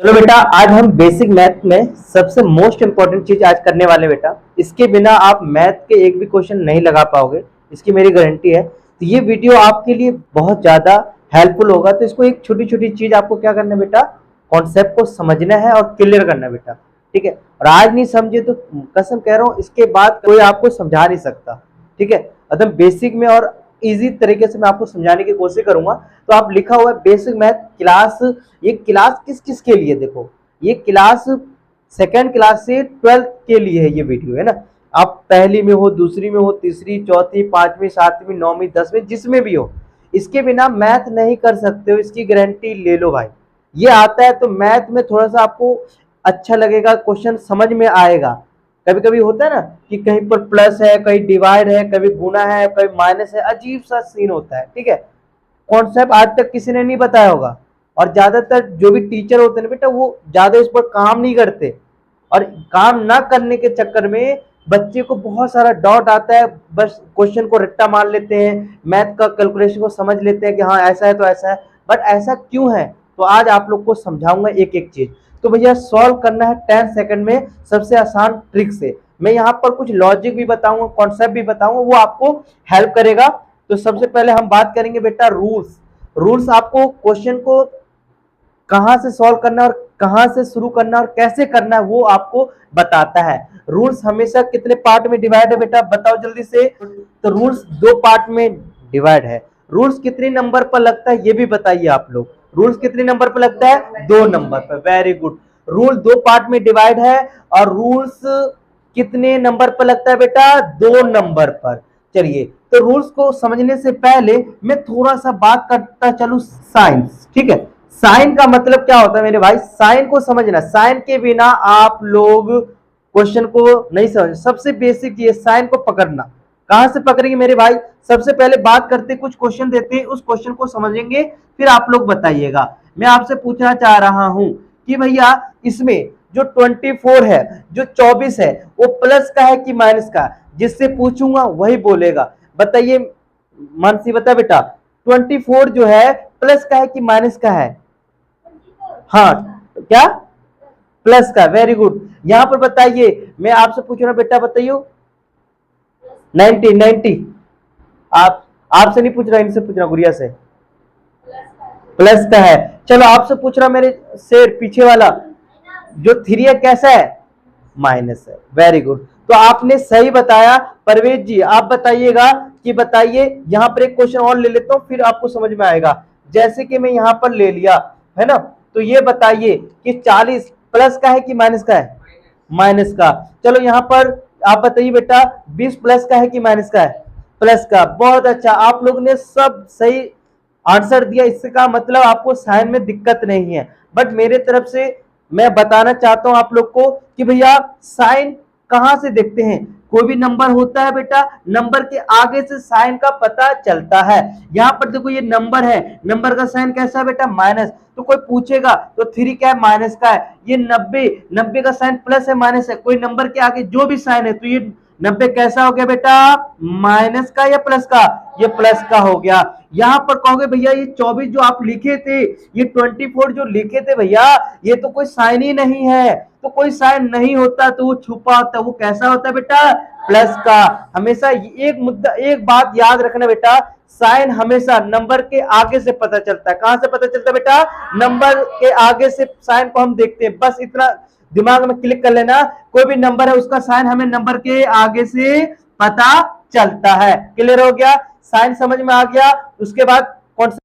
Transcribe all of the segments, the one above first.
चलो बेटा, आज हम बेसिक मैथ में सबसे मोस्ट इंपॉर्टेंट चीज आज करने वाले बेटा। इसके बिना आप मैथ के एक भी क्वेश्चन नहीं लगा पाओगे, इसकी मेरी गारंटी है। तो ये वीडियो आपके लिए बहुत ज्यादा हेल्पफुल होगा। तो इसको एक छोटी छोटी चीज आपको क्या करना है बेटा, कॉन्सेप्ट को समझना है और क्लियर करना है बेटा। ठीक है, और आज नहीं समझे तो कसम कह रहा हूँ इसके बाद कोई आपको समझा नहीं सकता। ठीक है, एकदम बेसिक में और इजी तरीके से मैं आपको समझाने की कोशिश करूंगा। तो आप लिखा हुआ है बेसिक मैथ क्लास। ये क्लास किस किस के लिए, देखो ये क्लास सेकेंड क्लास से 12th के लिए है ये वीडियो, है ना। आप पहली में हो, दूसरी में हो, तीसरी, चौथी, पांचवी, सातवीं, नौवीं, 10वीं, जिसमें भी हो, इसके बिना मैथ नहीं कर सकते हो, इसकी गारंटी ले लो भाई। ये आता है तो मैथ में थोड़ा सा आपको अच्छा लगेगा, क्वेश्चन समझ में आएगा। कभी कभी होता है ना कि कहीं पर प्लस है, कहीं डिवाइड है, कभी गुना है, कभी माइनस है, अजीब सा सीन होता है। ठीक है, कॉन्सेप्ट आज तक किसी ने नहीं बताया होगा। और ज्यादातर जो भी टीचर होते हैं बेटा, वो ज्यादा इस पर काम नहीं करते। और काम ना करने के चक्कर में बच्चे को बहुत सारा डाउट आता है, बस क्वेश्चन को रट्टा मार लेते हैं, मैथ का कैलकुलेशन को समझ लेते हैं कि हाँ ऐसा है तो ऐसा है। बट ऐसा क्यों है, तो आज आप लोग को समझाऊंगा एक एक चीज। तो भैया सॉल्व करना है 10 सेकंड में सबसे आसान ट्रिक से। मैं यहाँ पर कुछ लॉजिक भी बताऊंगा, कॉन्सेप्ट भी बताऊंगा, वो आपको हेल्प करेगा। तो सबसे पहले हम बात करेंगे बेटा रूल्स। रूल्स आपको क्वेश्चन को कहां से सॉल्व करना है और कहां से शुरू करना है और कैसे करना है वो आपको बताता है। रूल्स हमेशा कितने पार्ट में डिवाइड है बेटा, बताओ जल्दी से। तो रूल्स दो पार्ट में डिवाइड है। रूल्स कितने नंबर पर लगता है ये भी बताइए आप लोग। रूल्स कितने नंबर पर लगता है, 2 नंबर पर, वेरी गुड। रूल दो पार्ट में डिवाइड है और रूल्स कितने नंबर पर लगता है बेटा, 2 नंबर पर। चलिए, तो रूल्स को समझने से पहले मैं थोड़ा सा बात करता चलूं साइंस। ठीक है, साइन का मतलब क्या होता है मेरे भाई, साइन को समझना। साइन के बिना आप लोग क्वेश्चन को नहीं समझ। सबसे बेसिक ये साइन को पकड़ना। कहां से पकड़ेंगे मेरे भाई, सबसे पहले बात करते, कुछ क्वेश्चन देते हैं, उस क्वेश्चन को समझेंगे, फिर आप लोग बताइएगा। मैं आपसे पूछना चाह रहा हूं कि भैया इसमें जो 24 है, जो 24 है, वो प्लस का है कि माइनस का। जिससे पूछूंगा वही बोलेगा। बताइए मानसी, बता बेटा, 24 जो है प्लस का है कि माइनस का है। हाँ, क्या, प्लस का, वेरी गुड। यहां पर बताइए, मैं आपसे पूछ रहा हूं बेटा, बताइए 90 90। आप आपसे नहीं पूछ रहा, इनसे पूछ रहा, गुड़िया से। प्लस का है। चलो आपसे पूछ रहा मेरे शेर पीछे वाला, जो 3 है कैसा है, माइनस है, वेरी गुड। तो आपने सही बताया। परवेज जी आप बताइएगा कि बताइए, यहां पर एक क्वेश्चन और ले लेता हूं फिर आपको समझ में आएगा। जैसे कि मैं यहां पर ले लिया, है ना। तो ये बताइए कि 40 प्लस का है कि माइनस का है, माइनस का। चलो यहां पर आप बताइए बेटा, 20 प्लस का है कि माइनस का है, प्लस का। बहुत अच्छा, आप लोग ने सब सही आंसर दिया। इसका मतलब आपको साइन में दिक्कत नहीं है। बट मेरे तरफ से मैं बताना चाहता हूं आप लोग को कि भैया साइन कहां से देखते हैं। कोई भी नंबर होता है बेटा, नंबर के आगे से साइन का पता चलता है। यहां पर देखो ये नंबर है, नंबर का साइन कैसा है बेटा, माइनस। तो कोई पूछेगा तो 3 क्या है, माइनस का है। ये 90, 90 का साइन प्लस है माइनस है, कोई नंबर के आगे जो भी साइन है, तो ये 90 कैसा हो गया बेटा, माइनस का या प्लस का, ये प्लस का हो गया। यहां पर कहोगे भैया ये 24 जो आप लिखे थे, ये 24 जो लिखे थे भैया, ये तो कोई साइन ही नहीं है। तो कोई साइन नहीं होता तो वो छुपा होता, वो कैसा होता है बेटा, प्लस का। हमेशा एक मुद्दा, एक बात याद रखना बेटा, साइन हमेशा नंबर के आगे से पता चलता है। कहां से पता चलता है बेटा, नंबर के आगे से साइन को हम देखते हैं। बस इतना दिमाग में क्लिक कर लेना, कोई भी नंबर है उसका साइन हमें नंबर के आगे से पता चलता है। क्लियर हो गया, साइन समझ में आ गया। उसके बाद कौन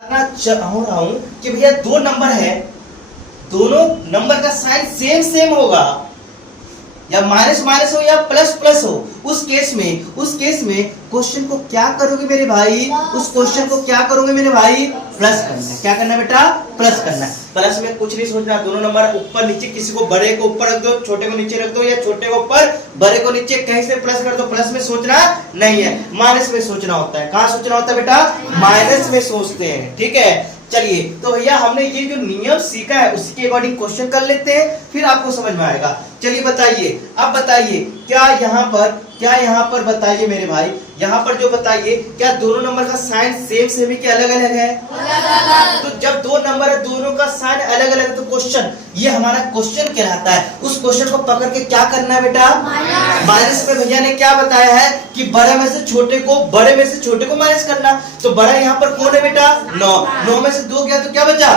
चाह रहा हूं कि भैया दो नंबर है, दोनों नंबर का साइन सेम सेम होगा, या माइनस माइनस हो या प्लस प्लस हो, उस केस में क्वेश्चन को क्या करोगे मेरे भाई, उस क्वेश्चन को क्या करोगे मेरे भाई, प्लस करना है। क्या करना है बेटा, प्लस करना है। प्लस में कुछ नहीं सोचना, दोनों नंबर ऊपर नीचे, किसी को बड़े को ऊपर रख दो, छोटे को नीचे रख दो, या छोटे को ऊपर बड़े को नीचे, कहीं से प्लस कर दो। प्लस में सोचना नहीं है, माइनस में सोचना होता है। कहाँ सोचना होता है बेटा, माइनस में सोचते हैं। ठीक है, चलिए तो भैया हमने ये जो नियम सीखा है उसी के अकॉर्डिंग क्वेश्चन कर लेते हैं, फिर आपको समझ में आएगा। चलिए बताइए, अब बताइए क्या यहाँ पर बताइए मेरे भाई, यहाँ पर जो बताइए, क्या दोनों नंबर का साइन सेम सेम है कि अलग अलग है? तो जब दो नंबर है, दोनों का साइन अलग अलग है, तो क्वेश्चन, ये हमारा क्वेश्चन कहलाता है। उस क्वेश्चन को पकड़ के क्या करना है बेटा, माइनस में भैया ने क्या बताया है कि बड़े में से छोटे को माइनस करना। तो बड़ा यहाँ पर कौन है बेटा, 9 में से 2 गया तो क्या बचा,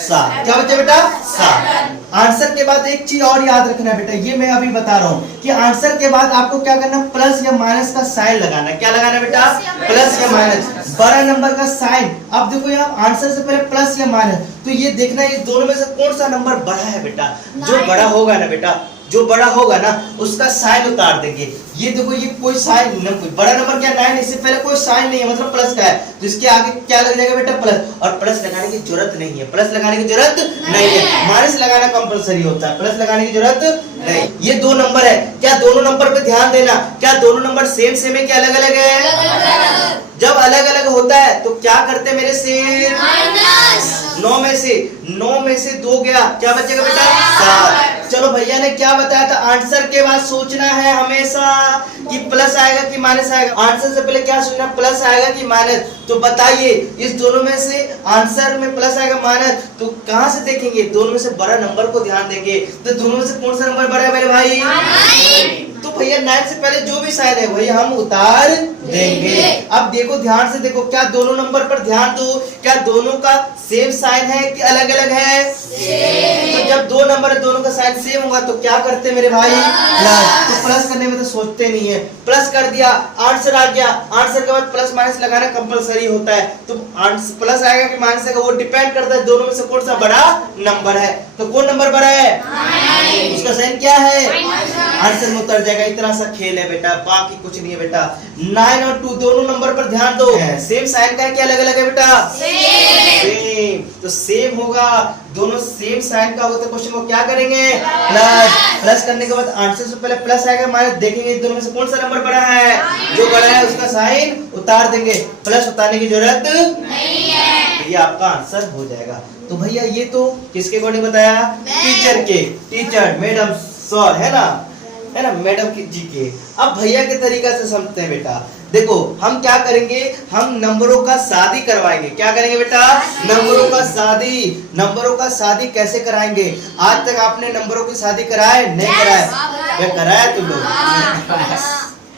7। क्या बचा बेटा, 7। आंसर के बाद एक चीज और याद रखना है बेटा, ये मैं अभी बता रहा हूँ कि आंसर के बाद आपको क्या करना, प्लस या माइनस का साइन लगाना है। क्या लगाना है बेटा, प्लस या माइनस, बड़ा नंबर का साइन। अब देखो यहाँ आंसर से पहले प्लस या माइनस, तो ये देखना है इस दोनों में से कौन सा नंबर बड़ा है बेटा। जो बड़ा होगा ना बेटा, जो बड़ा होगा ना उसका साइन उतार देंगे। ये देखो, ये कोई साइन न, कोई बड़ा नंबर क्या 9, इससे पहले कोई साइन नहीं है, मतलब प्लस का है, तो इसके आगे क्या लग जाएगा बेटा, प्लस। और प्लस लगाने की जरूरत नहीं है, प्लस लगाने की जरूरत नहीं है, माइनस लगाना कंपलसरी होता है, प्लस लगाने की जरूरत नहीं। ये दो नंबर है, क्या दोनों नंबर पे ध्यान देना, क्या दोनों नंबर सेम सेम है कि अलग अलग है? जब अलग अलग होता है तो क्या करते मेरे से, 9 में से 2 गया, क्या बचेगा बेटा, 7। चलो भैया ने क्या बताया था, आंसर के बाद सोचना है हमेशा कि प्लस आएगा कि माइनस आएगा। आंसर से पहले क्या सोचना, प्लस आएगा कि माइनस। तो बताइए इस दोनों में से आंसर में प्लस आएगा माइनस, तो कहां से देखेंगे, दोनों में से बड़ा नंबर को ध्यान देंगे। तो दोनों में से कौन सा नंबर बड़ा है मेरे भाई, 9। तो भैया 9 से पहले जो भी साइन है वही हम उतार देंगे। अब देखो ध्यान से देखो, क्या दोनों नंबर पर ध्यान दो, क्या दोनों का सेम साइन है कि अलग अलग है? तो जब दो नंबर है, दोनों का साइन सेम होगा तो क्या करते मेरे भाई, प्लस। तो प्लस करने में तो सोचते नहीं है, प्लस कर दिया, आंसर आ गया। आंसर के बाद प्लस माइनस लगाना कंपलसरी होता है, तो प्लस आएगा कि माइनस आएगा वो डिपेंड करता है दोनों में से कौन सा बड़ा नंबर है। तो कौन नंबर बड़ा है, उसका साइन क्या है, आंसर में उतर जाएगा। इतना सा खेल है बेटा, बाकी कुछ नहीं है बेटा। 9 और 2 दोनों नंबर पर ध्यान दो, सेम साइन का है कि अलग अलग है बेटा, सेम। तो सेम होगा, दोनों सेम साइन का होगा तो क्वेश्चन को क्या करेंगे, प्लस। प्लस करने के बाद आंसर से पहले प्लस आएगा, माइनस देखेंगे दोनों में से कौन सा नंबर बड़ा है, जो बड़ा है उसका साइन उतार देंगे, प्लस उतारने की जरूरत नहीं है, तो ये आपका आंसर हो जाएगा। तो भैया ये तो किसके अकॉर्डिंग बताया, टीचर के, टीचर मैडम सर है ना मैडम जी के। अब भैया के तरीका से समझते हैं बेटा। देखो हम क्या करेंगे, हम नंबरों का शादी करवाएंगे। क्या करेंगे बेटा, नंबरों का शादी कैसे कराएंगे। आज तक आपने नंबरों की शादी कराए नहीं कराए, क्या कराया तुम लोग,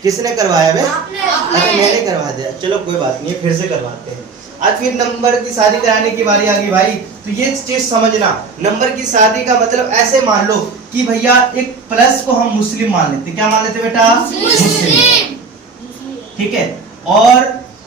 किसने करवाया बे, अरे मैंने करवा दिया, चलो कोई बात नहीं, फिर से करवाते हैं। आज फिर नंबर की शादी कराने की बारी आ गई भाई। तो ये चीज समझना, नंबर की शादी का मतलब ऐसे मान लो कि भैया एक प्लस को हम मुस्लिम मान लेते, क्या मान लेते बेटा, मुस्लिम, ठीक है,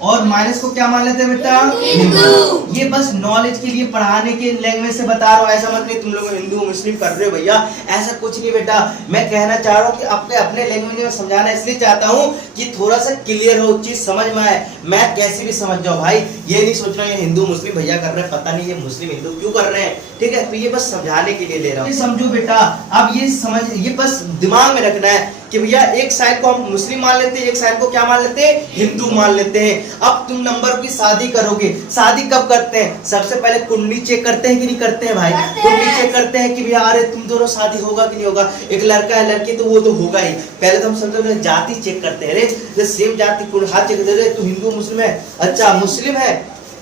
और माइनस को क्या मान लेते हैं बेटा, हिंदू। ये बस नॉलेज के लिए पढ़ाने के लैंग्वेज से बता रहा हूँ, ऐसा मत नहीं तुम लोग हिंदू मुस्लिम कर रहे हो भैया, ऐसा कुछ नहीं बेटा। मैं कहना चाह रहा हूँ कि अपने लैंग्वेज में समझाना इसलिए चाहता हूँ कि थोड़ा सा क्लियर हो, चीज समझ में आए, मैथ कैसी भी समझ जाओ भाई। ये नहीं सोचना ये हिंदू मुस्लिम भैया कर रहे हैं, पता नहीं ये मुस्लिम हिंदू क्यों कर रहे हैं, ठीक है। तो ये बस समझाने के लिए ले रहा हूँ, समझो बेटा। अब ये समझ, ये बस दिमाग में रखना है कि भैया एक साइड को हम मुस्लिम मान लेते हैं, एक साइड को क्या मान लेते हैं, हिंदू मान लेते हैं। अब तुम नंबर की शादी करोगे, शादी कब करते हैं, सबसे पहले कुंडली चेक करते हैं कि नहीं करते हैं भाई, कुंडली चेक करते हैं कि भैया अरे तुम दोनों शादी होगा कि नहीं होगा, एक लड़का है लड़की तो वो तो होगा ही। पहले तो हम समझो जाति चेक करते हैं, अरे सेम जाति हाथ चेक करते, तू हिंदू मुस्लिम है, अच्छा मुस्लिम है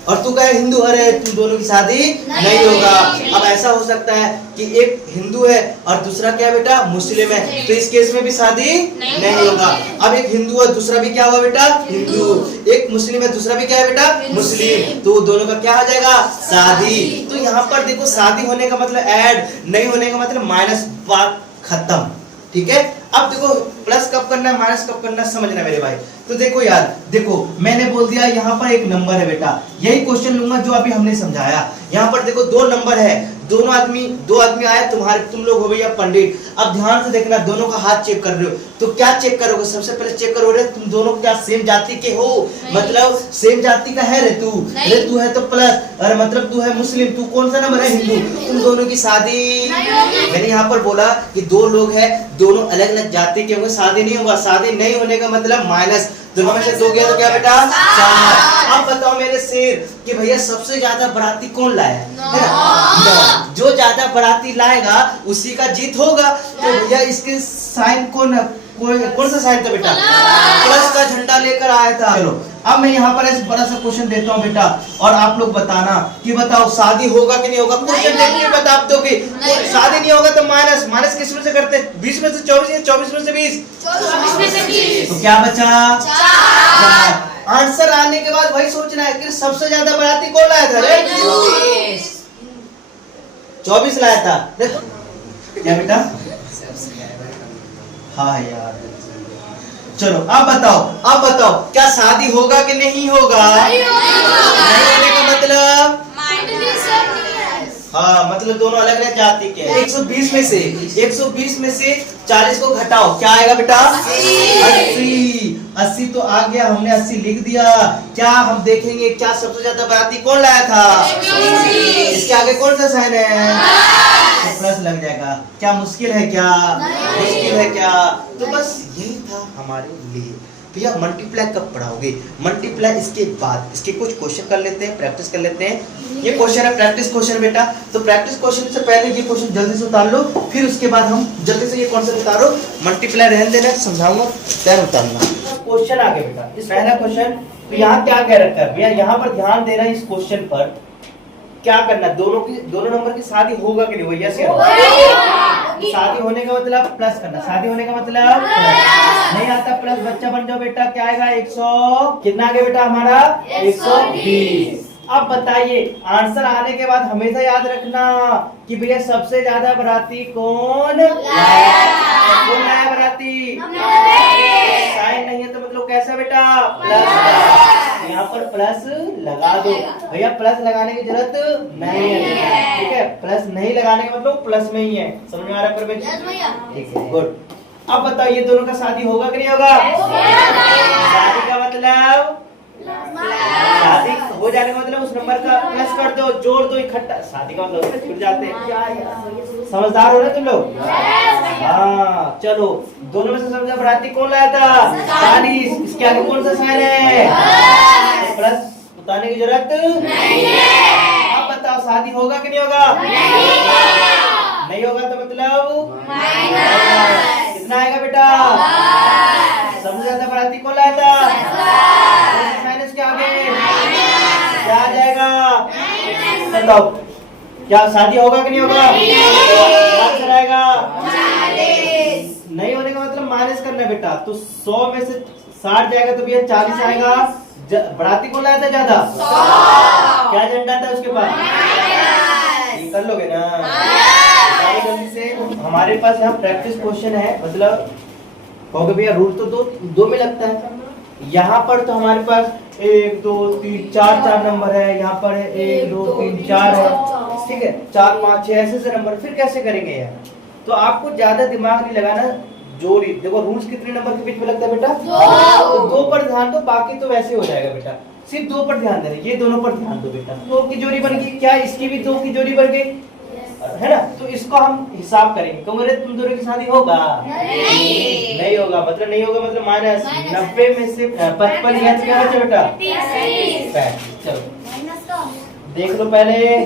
और तू कहे हिंदू, अरे तुम दोनों की शादी नहीं होगा। अब ऐसा हो सकता है कि एक हिंदू है और दूसरा क्या बेटा मुस्लिम है, तो इस केस में भी शादी नहीं होगा। अब एक हिंदू है दूसरा भी क्या हुआ बेटा हिंदू, एक मुस्लिम है दूसरा भी क्या है बेटा मुस्लिम, तो दोनों का क्या हो जाएगा शादी। तो यहाँ पर देखो शादी होने का मतलब ऐड, नहीं होने का मतलब माइनस, बात खत्म, ठीक है। अब देखो प्लस कब करना है माइनस कब करना है समझना मेरे भाई। तो देखो यार, देखो मैंने बोल दिया यहाँ पर एक नंबर है बेटा, यही क्वेश्चन लूंगा जो अभी हमने समझाया। यहाँ पर देखो दो नंबर है, दो आदमी आए, तुम लोग हो भैया पंडित। अब ध्यान से देखना, दोनों का हाथ चेक कर रहे हो तो क्या चेक करोगे? सबसे पहले चेक करोगे तुम दोनों क्या सेम जाति के हो, मतलब सेम जाति का है रे तू है तो प्लस, अरे मतलब तू है मुस्लिम, तू कौन सा नंबर है हिंदू, तुम दोनों की शादी। मैंने यहाँ पर बोला कि दो लोग हैं, दोनों अलग अलग जाति के होंगे, शादी नहीं होगा। शादी नहीं होने का मतलब माइनस, दोनों में से दो गया तो क्या बेटा? 4। अब बताओ मेरे शेर कि भैया सबसे ज्यादा बाराती कौन लाया है ना? जो ज्यादा बाराती लाएगा उसी का जीत होगा। तो भैया इसके साइन कौन सा साइन था बेटा? प्लस का झंडा लेकर आया था। चलो अब मैं यहाँ पर ऐसे बड़ा सा क्वेश्चन देता हूँ बेटा, और आप लोग बताना कि बताओ शादी होगा कि नहीं होगा। क्वेश्चन देख के बता दोगे। शादी नहीं होगा तो माइनस किस में से करते हैं? 20 में से 24 या 24 में से 20? 24 में से 20। तो क्या बचा? 4। आंसर आने के बाद वही सोचना है कि सबसे ज्यादा बाराती कौन लाया था रे? 24 लाया था। क्या बेटा? हाँ यार, चलो अब बताओ क्या शादी होगा कि नहीं होगा? नहीं होने का मतलब हाँ, मतलब दोनों अलग अलग जाति के। 120 में से 40 को घटाओ, क्या आएगा बेटा? 80 तो आ गया, हमने 80 लिख दिया। क्या हम देखेंगे क्या सबसे ज्यादा बाराती कौन लाया था? इसके आगे कौन सा साइन है? तो प्लस लग जाएगा। क्या मुश्किल है क्या? मुश्किल है क्या? तो बस यही था हमारे लिए। भैया मल्टीप्लाई कब पढ़ाओगे? मल्टीप्लाई इसके बाद, इसके कुछ क्वेश्चन कर लेते हैं, प्रैक्टिस कर लेते हैं। ये क्वेश्चन है प्रैक्टिस क्वेश्चन बेटा, तो प्रैक्टिस क्वेश्चन से पहले ये क्वेश्चन जल्दी से उतार लो, फिर उसके बाद हम जल्दी से ये कॉन्सेप्ट उतारो। मल्टीप्लाई रहने देना, समझाऊंगा then उतारना। क्वेश्चन आ गया बेटा, इस पहला क्वेश्चन। तो यहाँ क्या कह रखा है भैया? यहाँ पर ध्यान देना इस क्वेश्चन पर। क्या करना, दोनों नंबर की शादी होगा कि नहीं होगा? यस या नो? शादी होने का मतलब प्लस करना, शादी होने का मतलब नहीं आता प्लस, बच्चा बन जाओ बेटा। क्या आएगा? 100 कितना आ गया बेटा हमारा? 120। अब बताइए, आंसर आने के बाद हमेशा याद रखना कि भैया सबसे ज्यादा बाराती कौन लाया बाराती? साइन नहीं है तो मतलब कैसा बेटा? प्लस। यहाँ पर प्लस लगा दो भैया, प्लस लगाने की जरूरत नहीं है, ठीक है? प्लस नहीं लगाने का मतलब प्लस में ही है। समझ में आ रहा है? ठीक है, गुड। अब बताओ ये दोनों का शादी होगा कि नहीं होगा? शादी का मतलब शादी हो जाने का मतलब उस नंबर का प्लस कर दो, जोड़ दो इकट्ठा। शादी का मतलब छूट जाते हैं। समझदार हो रहे तुम लोग? हाँ चलो, दोनों में से सबसे ज्यादा बाराती कौन लाया था? 40। इसके आगे कौन सा साइन है? प्लस बताने की जरूरत नहीं है। अब बताओ शादी होगा कि नहीं होगा? नहीं होगा तो मतलब कितना आएगा बेटा? सबसे ज्यादा बाराती कौन लाया था? माइनस के आगे क्या आ जाएगा? बताओ क्या शादी होगा कि नहीं होगा? क्या आएगा? नहीं होने का मतलब माइनस करना बेटा। तो 100 में से 60 जाएगा तो भैया 40 आएगा। बाराती कौन लाया था ज्यादा? क्या झंडा था उसके पास? ये कर लोगे ना जल्दी से। हमारे पास यहाँ प्रैक्टिस क्वेश्चन है, मतलब कहोगे भैया रूल तो दो में लगता है। यहाँ पर तो हमारे पास 1 2 3 4 नंबर है, यहाँ पर 1 2 3 4 है, ठीक है? 4 5 6 ऐसे नंबर, फिर कैसे करेंगे यार? तो आपको ज्यादा दिमाग नहीं लगाना, जोड़ी। देखो रूल्स कितने नंबर के बीच में लगता है बेटा? 2। तो 2 पर ध्यान दो, बाकी तो वैसे हो जाएगा बेटा। सिर्फ 2 पर ध्यान देना, ये दोनों पर ध्यान दो बेटा। 2 की जोड़ी बन गई, क्या इसकी भी 2 की जोड़ी बन गई है ना? तो इसको हम हिसाब करेंगे। कहोगे तुम दोनों की शादी होगा? नहीं होगा मतलब नहीं होगा मतलब माइनस। 90 में से 55 यहाँ से क्या बचा बेटा? 35। चलो देख लो पहले,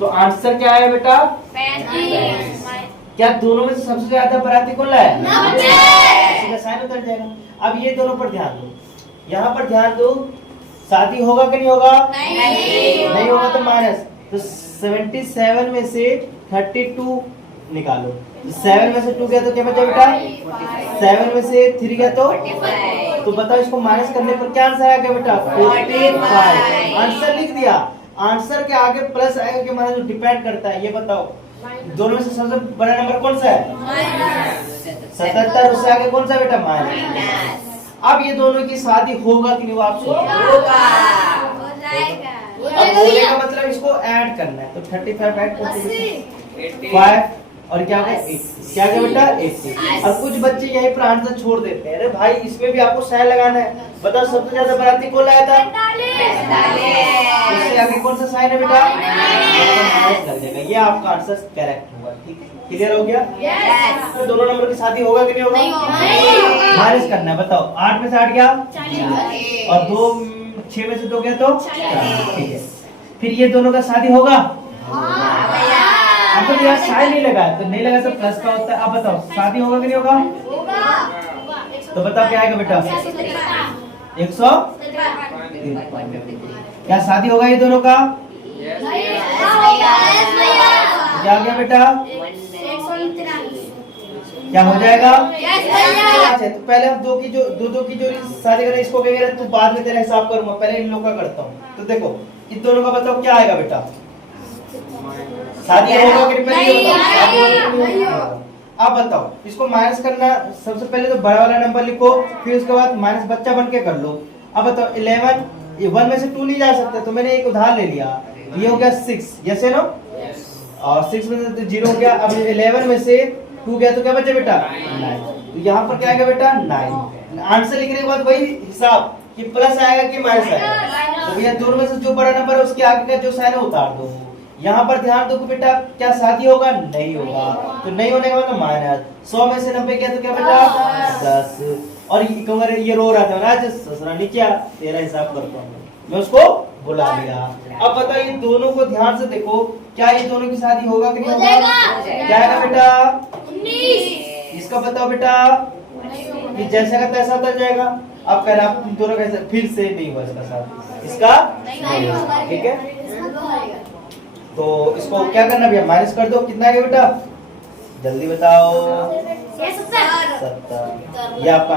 तो आंसर क्या है बेटा? 35। क्या दोनों में से सबसे ज्यादा बाराती कौन लाया? 90। साइन उतर जाएगा। अब ये दोनों पर ध्यान दो, यहाँ पर ध्यान दो। शादी होगा कि नहीं होगा? नहीं होगा तो माइनस। तो 77 में से 32 निकालो। 7 में से 2 गया तो क्या बचा बेटा? 7 में से 3 गया तो बताओ इसको माइनस करने पर क्या आंसर आएगा बेटा? 45। आंसर लिख दिया। आंसर के आगे प्लस आएगा कि माइनस डिपेंड करता है, ये बताओ। दोनों में से सबसे बड़ा नंबर कौन सा है? 77। उससे आगे कौन सा बेटा? माइनस। अब ये दोनों की शादी होगा कि नहीं वो आप सोचिए। अब होने का मतलब इसको ऐड करना है, तो 35 ऐड करते 5 और क्या है 80। क्या क्या बेटा 80। और कुछ बच्चे यहीं पर आंसर छोड़ देते हैं। अरे भाई इसमें भी आपको साइन लगाना है। बताओ सबसे ज्यादा बाराती कौन लाया था? 45। इससे आगे कौन सा साइन है बेटा? माइनस लग जाएगा। ये आपका आंसर करेक्ट हुआ। ठीक है, क्लियर हो गया? तो दोनों नंबर की शादी होगा कि नहीं होगा? माइनस करना है। बताओ 8 में से 8 गया 40 और 6 में से 2 गया तो 4। ठीक है, फिर ये दोनों का शादी होगा? अब तो यार साइन नहीं लगा, तो नहीं लगा तो प्लस का होता है। अब बताओ शादी होगा कि नहीं होगा? तो बताओ क्या आएगा बेटा? 100। क्या शादी होगा ये दोनों का? क्या गया बेटा? क्या हो जाएगा? अच्छा, तो पहले हम दो की जो शादी करें इसको क्या तो बाद में तेरा हिसाब करूंगा, पहले इन लोग का करता हूँ। तो देखो इन दोनों का बताओ क्या आएगा बेटा? शादी होगा कि नहीं होगा? अब बताओ इसको माइनस करना। सबसे पहले तो बड़ा वाला नंबर लिखो, फिर उसके बाद माइनस बच्चा बन के कर लो। अब बताओ 11, 1 में से 2 नहीं जा सकता, तो मैंने एक उधार ले लिया। ये हो गया 6, यस है नो? और 6 में से 0 हो गया। अब 11 में से 2 गया तो क्या बचा बेटा? 9। तो यहाँ पर क्या आएगा बेटा? 9। आंसर लिखने के बाद वही हिसाब कि प्लस आएगा कि माइनस आएगा। तो भैया दोनों में से जो बड़ा नंबर है उसके आगे का जो साइन है उतार दो। यहाँ पर ध्यान दो कि बेटा क्या शादी होगा? नहीं होगा। तो नहीं होने का मतलब माइनस। 100 में से 90 गया तो क्या बेटा? 10। और ये रो रहा था ना ससुरा नीचे आ, तेरा हिसाब करता हूँ मैं उसको बुला लिया। अब बताओ ये दोनों को ध्यान से देखो, क्या ये दोनों की शादी होगा कि नहीं होगा? क्या है बेटा? 19। इसका बताओ बेटा? ये जैसा का तैसा उतर जाएगा। अब कह रहा आप दोनों कैसे फिर से नहीं हुआ इसका साथ, इसका ठीक है। तो इसको क्या करना भैया? माइनस कर दो। कितना है बेटा? जल्दी बताओ। 70। ये आपका